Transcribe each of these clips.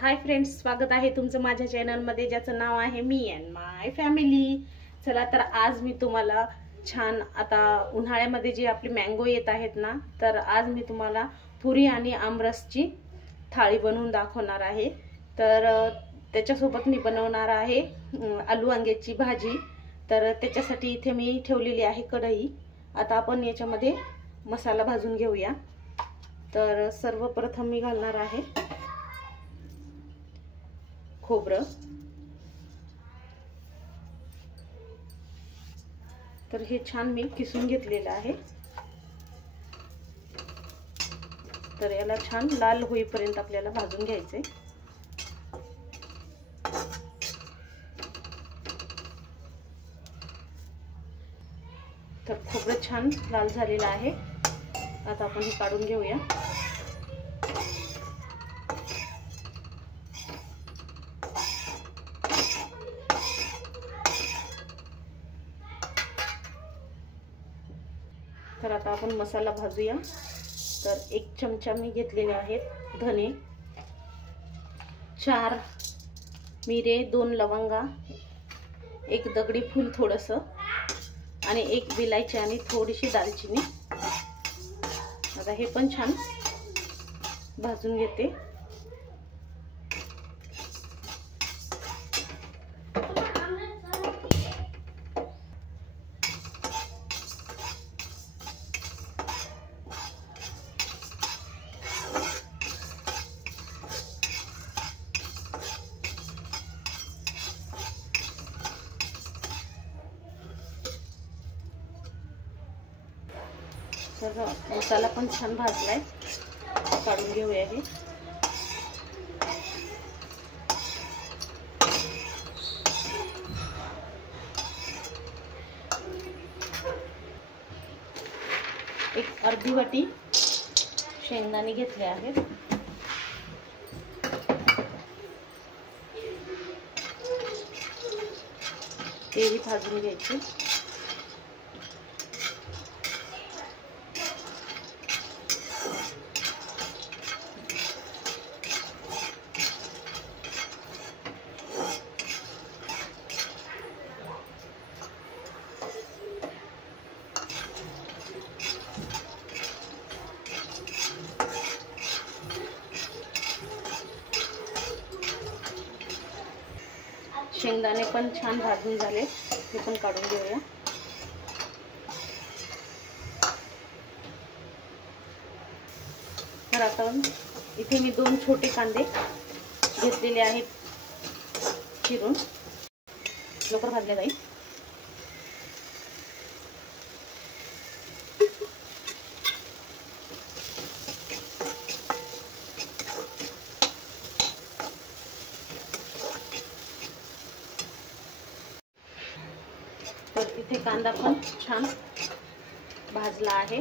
Hi friends, स्वागत आहे तुमचं माझ्या चॅनलमध्ये ज्याचं नाव आहे मी अँड माय फॅमिली। चला तर आज मी तुम्हाला छान आता उन्हाळ्यामध्ये जे आपले मँगो येत आहेत ना, तर आज मी तुम्हाला पुरी आणि आमरसची थाळी बनवून दाखवणार आहे। तर त्याच्यासोबत मी बनवणार आहे आलू वांग्याची भाजी। तर त्याच्यासाठी इथे मी ठेवलेली आहे कढई। आता आपण याच्यामध्ये मसाला भाजून घेऊया। तर सर्वप्रथम मी घालणार आहे खोबरं। तर हे छान मी किसून घेतलेलं आहे। तर याला छान लाल होईपर्यंत आपल्याला भाजून घ्यायचे। तर खोबरं छान लाल झालेलं आहे। आता आपण हे काढून घेऊया। तर आता आपण मसाला भाजूया। तर 1 चमचा मी घेतलेले आहेत धने, 4 मिरे, 2 लवंगा, 1 दगडी फूल थोडंसं आणि 1 विलायची आणि थोडीशी दालचिनी। आता हे पण छान भाजून घेते। तर मसाला पण छान भाजलाय, काढून घेऊया हे। एक अर्धी वाटी शेंगदाणे घेतले आहेत। तेही भाजून घ्यायचे। शेंगदाणे पण छान भाजून झाले, हे पण काढून घेऊया। तर आता इथे मी 2 छोटे कांदे घेतलेले आहेत चिरून, लवकर भाजले जाईल। तर इथे कांदा पण छान भाजला आहे।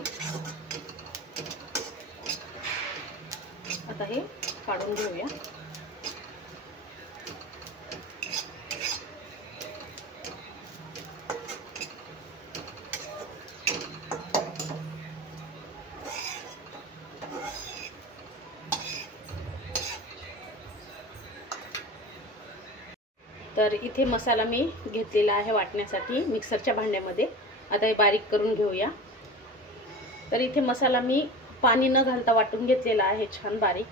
आता हे काढून घेऊया। तर इथे मसाला मी घेतलेला आहे वाटण्यासाठी मिक्सरच्या भांड्यामध्ये। आता हे बारीक करून घेऊया। तर इथे मसाला मी पाणी न घालता वाटून घेतलेला आहे छान बारीक।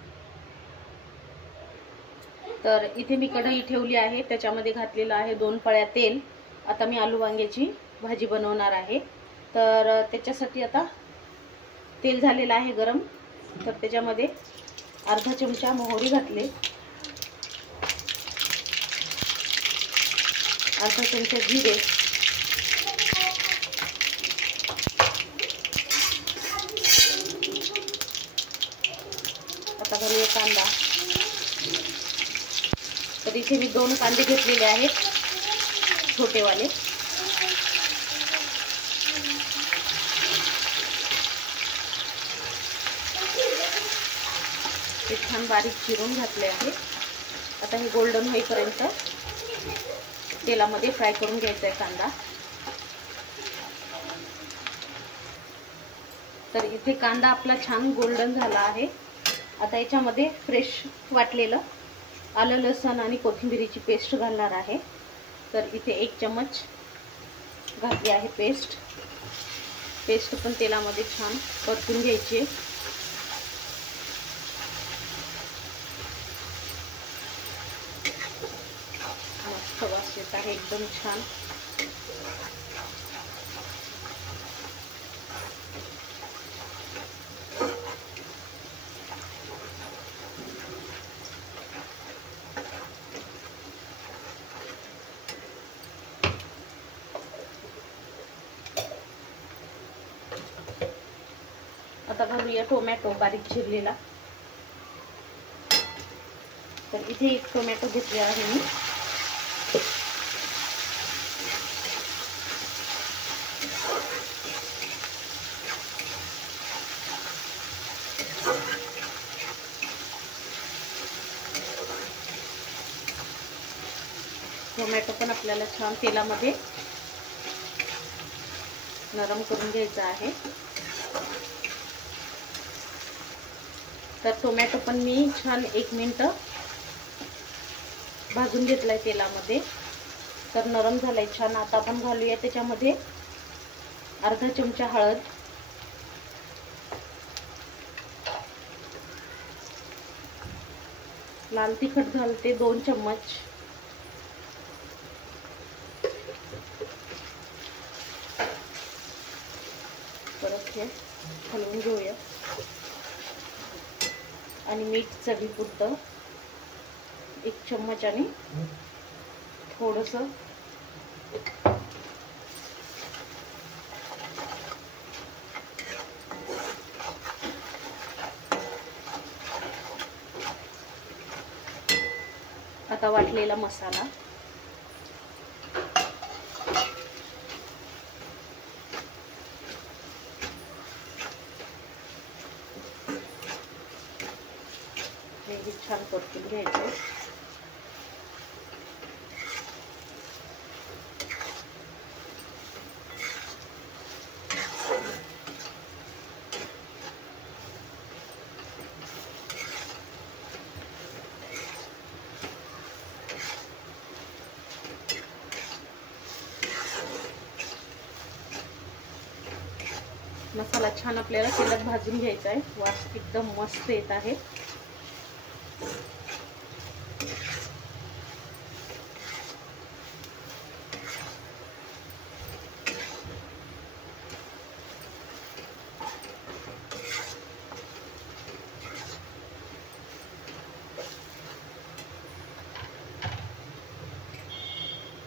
तर इथे मी कढई ठेवली आहे, त्याच्यामध्ये घातलेलं आहे 2 पळ्या तेल। आता मी आलू वांग्याची भाजी बनवणार आहे। तर त्याच्यासाठी आता तेल झालेलं आहे गरम। तर त्याच्यामध्ये अर्धा चमचा मोहरी घातले, अर्धा चमचा जिरे, आता घालूया कांदा। तर इथे मी 2 कांदे घेतलेले आहेत छोटेवाले। ते छान बारीक चिरून घातले आहे। आता हे गोल्डन होईपर्यंत तेलामध्ये फ्राय करून घ्यायचा आहे कांदा। तर इथे कांदा आपला छान गोल्डन झाला आहे। आता याच्यामध्ये फ्रेश वाटलेलं आलं लसण आणि कोथिंबीरीची पेस्ट घालणार आहे। तर इथे 1 चम्मच घातली आहे पेस्ट पण तेलामध्ये छान परतून घ्यायची। मस्त वास येत आहे एकदम छान। आता घालूया टोमॅटो बारीक चिरलेला। तर इथे 1 टोमॅटो घेतले आहे मी। टोमॅटो पण आपल्याला छान तेलामध्ये नरम करून घ्यायचा आहे। तर टोमॅटो पण मी छान 1 मिनिट भाजून घेतलाय तेलामध्ये। तर नरम झालाय छान। आता आपण घालूया त्याच्यामध्ये अर्धा चमचा हळद, लाल तिखट घालते 2 चम्मच, परत हे हलवून घेऊया आणि मीठ चवीपुरतं 1 चम्मच आणि थोडस आता वाटलेला मसाला, हे छान परतून घ्यायचं। मसाला छान आपल्याला तेलात भाजून घ्यायचा आहे। वास एकदम मस्त येत आहे।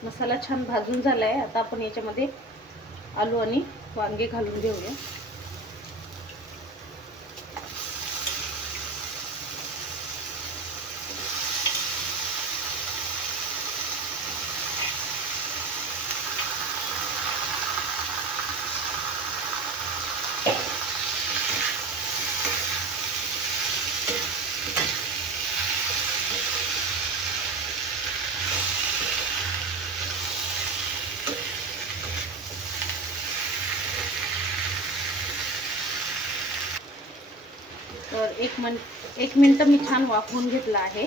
मसाला छान भाजून झालाय। आता आपण याच्यामध्ये आलू आणि वांगे घालून घेऊया। तर 1 मिनिट मी छान वाफवून घेतला आहे।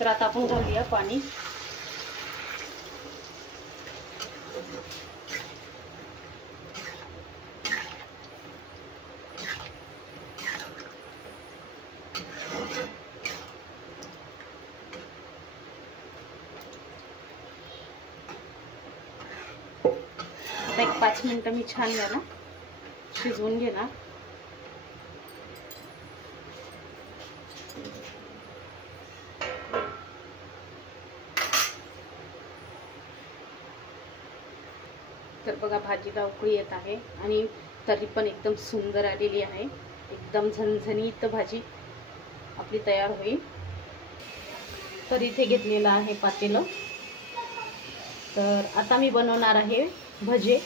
तर आता आपण घालूया पाणी। आता 5 मिनिट मी छान याला शिजवून घेणार। तर बघा भाजीला उकळी येत आहे आणि तरी पण एकदम सुंदर आलेली आहे। एकदम झणझणीत भाजी आपली तयार होईल। तर इथे घेतलेला आहे पातेलं। तर आता मी बनवणार आहे भजे।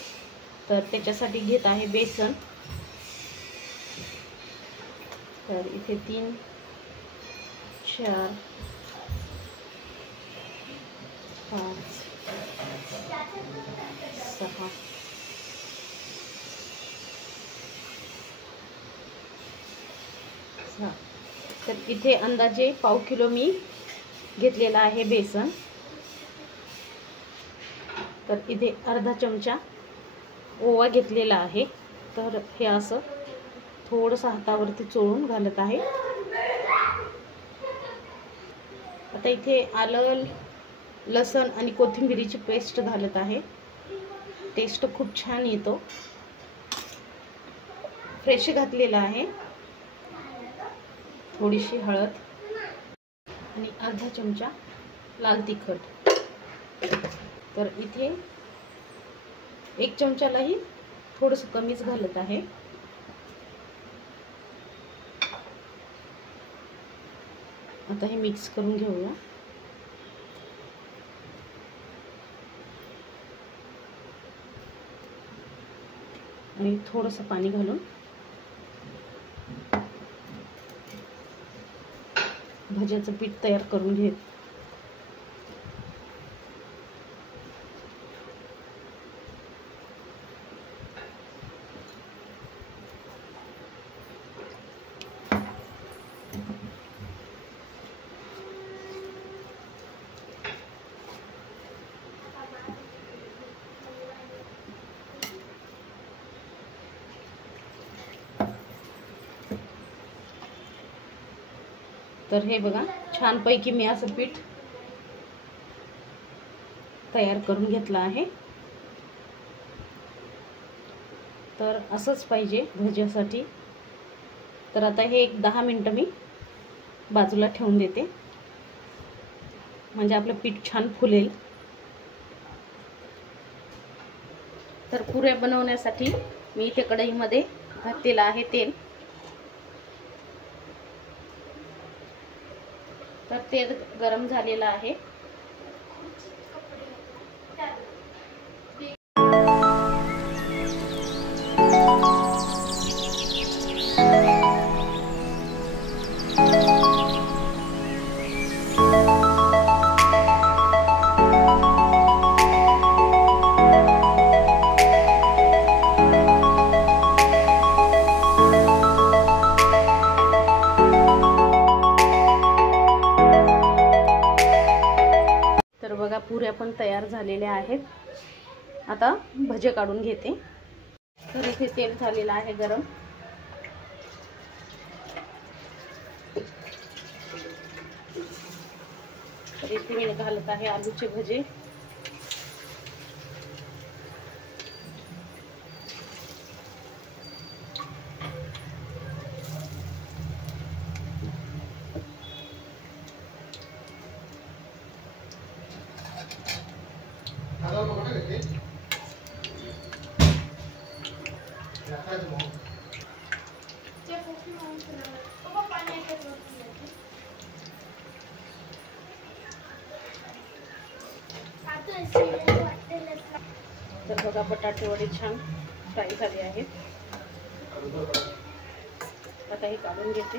तर त्याच्यासाठी घेत आहे बेसन। तर इथे 3 4 5 6 7 तर इथे अंदाजे पाव किलो मी घेतलेला आहे बेसन. तर इथे अर्धा चमचा ओवा घेतलेला आहे. तर हे असं थोडंसं हातावरती चोळून घालत आहे. आता इथे आलं, लसण आणि कोथिंबीरीची पेस्ट घालत आहे. टेस्ट खूप छान येतो. फ्रेश घातलेला आहे. थोडीशी हळद आणि अर्धा चमचा लाल तिखट. तर इथे 1 चमचालाही थोडंसं कमीच घालत आहे. आता हे मिक्स करून घेऊया. आणि थोडंसं पाणी घालून भज्याचं पीठ तयार करून घे. तर हे बघा, छानपैकी मी असं पीठ तयार करून घेतलं आहे. तर असंच पाहिजे भज्यासाठी. तर आता हे 10 मिनिटं मी बाजूला ठेवून देते, म्हणजे आपलं पीठ छान फुलेल. तर पुऱ्या बनवण्यासाठी मी इथे कढईमध्ये घातलेलं आहे तेल. तर तेल गरम झालेलं आहे. बघा, पुऱ्या पण तयार झालेल्या आहेत. आता भजे काढून घेते. तर इथे तेल झालेलं आहे गरम. तर इथे मी घालत आहे आलूचे भजे. तर बघा, बटाटे वडे छान फ्राय झाले आहेत. आता हे काढून घेते.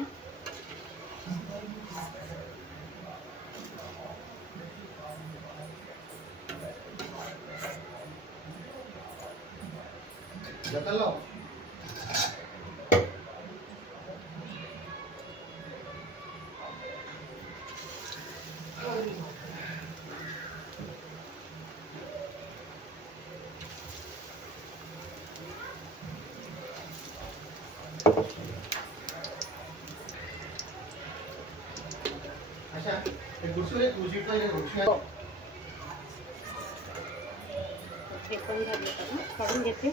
हे पण झाले, काढून घेते.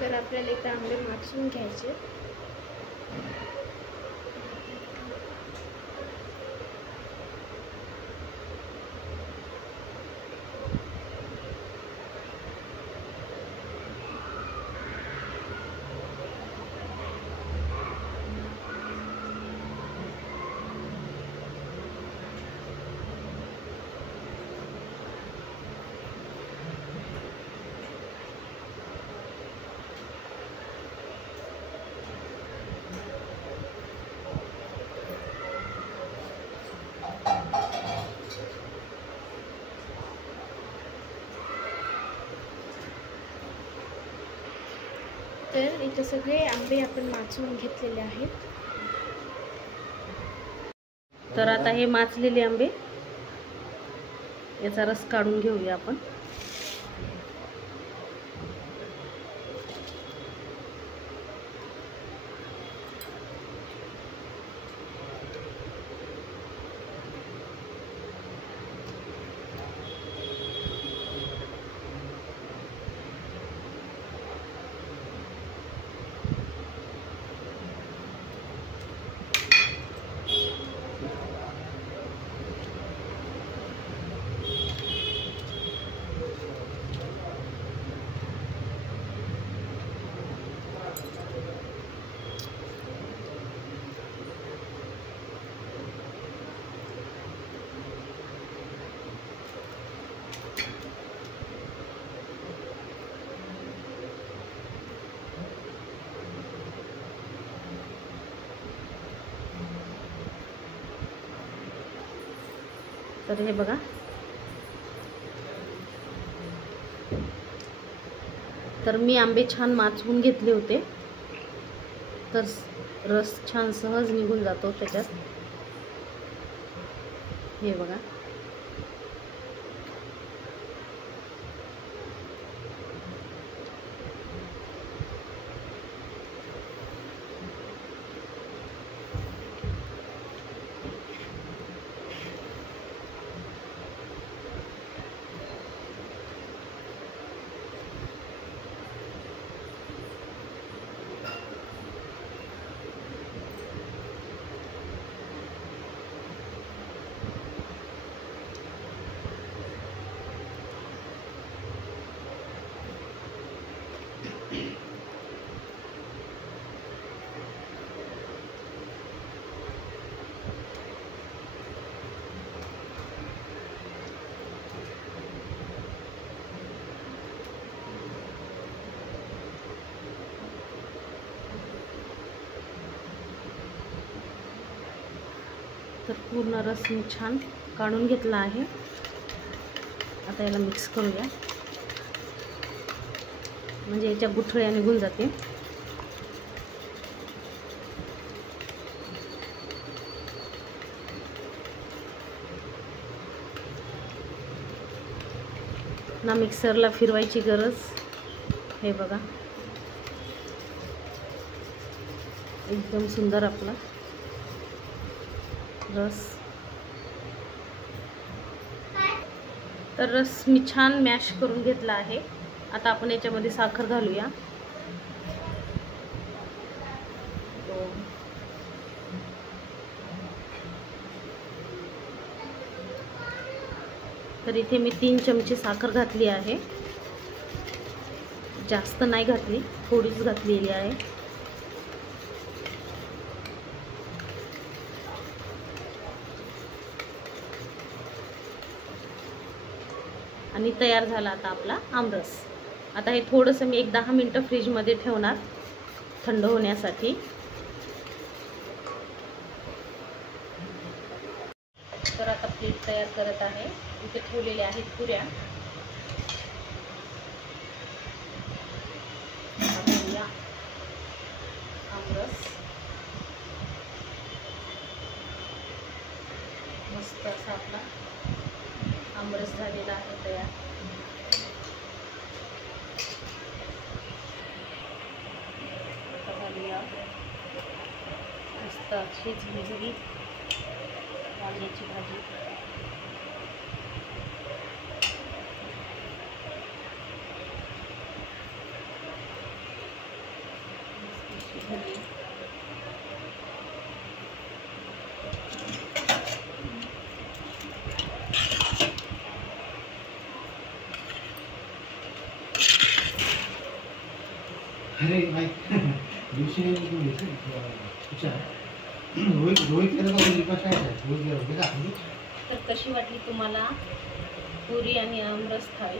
तर आपल्याला इथे आंबे मागसून घ्यायचे. तर इथे सगळे आंबे आपण माचवून घेतलेले आहेत. तर आता हे माचलेले आंबे याचा रस काढून घेऊया आपण. तर हे बघा, तर मी आंबे छान माचवून घेतले होते, तर रस छान सहज निघून जातो त्याच्यात. हे बघा, तर पूर्ण रस मी छान काढून घेतला आहे. आता याला मिक्स करूया, म्हणजे याच्या गुठळ्या निघून जाते. ना मिक्सरला फिरवायची गरज. हे बघा, एकदम सुंदर आपला रस. तर रस मी छान मॅश करून घेतला आहे. आता आपण याच्यामध्ये साखर घालूया. तर इथे मी 3 चमचे साखर घातली आहे, जास्त नाही घातली, थोडीच घातलेली आहे. आणि तयार झाला आता आपला आमरस. आता हे थोडंसं मी एक 10 मिनिटं फ्रीजमध्ये ठेवणार थंड होण्यासाठी. तर आता प्लेट तयार करत आहे. इथे ठेवलेल्या आहेत पुऱ्या. आमरस मस्त असा आपला आमरस झालेला आहे तयार. घालूया मस्त अशी झणझणीत वांग्याची भाजी. अरे भाई दिवशी तर कशी वाटली तुम्हाला पुरी आणि आमरस थाळी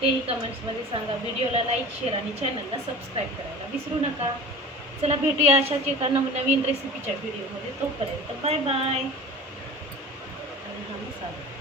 तेही कमेंट्समध्ये सांगा. व्हिडिओला लाईक, शेअर आणि चॅनलला सबस्क्राईब करायला विसरू नका. चला भेटूया अशाच एका नवीन रेसिपीच्या व्हिडिओमध्ये. तोपर्यंत बाय बाय. आणि हा मसाला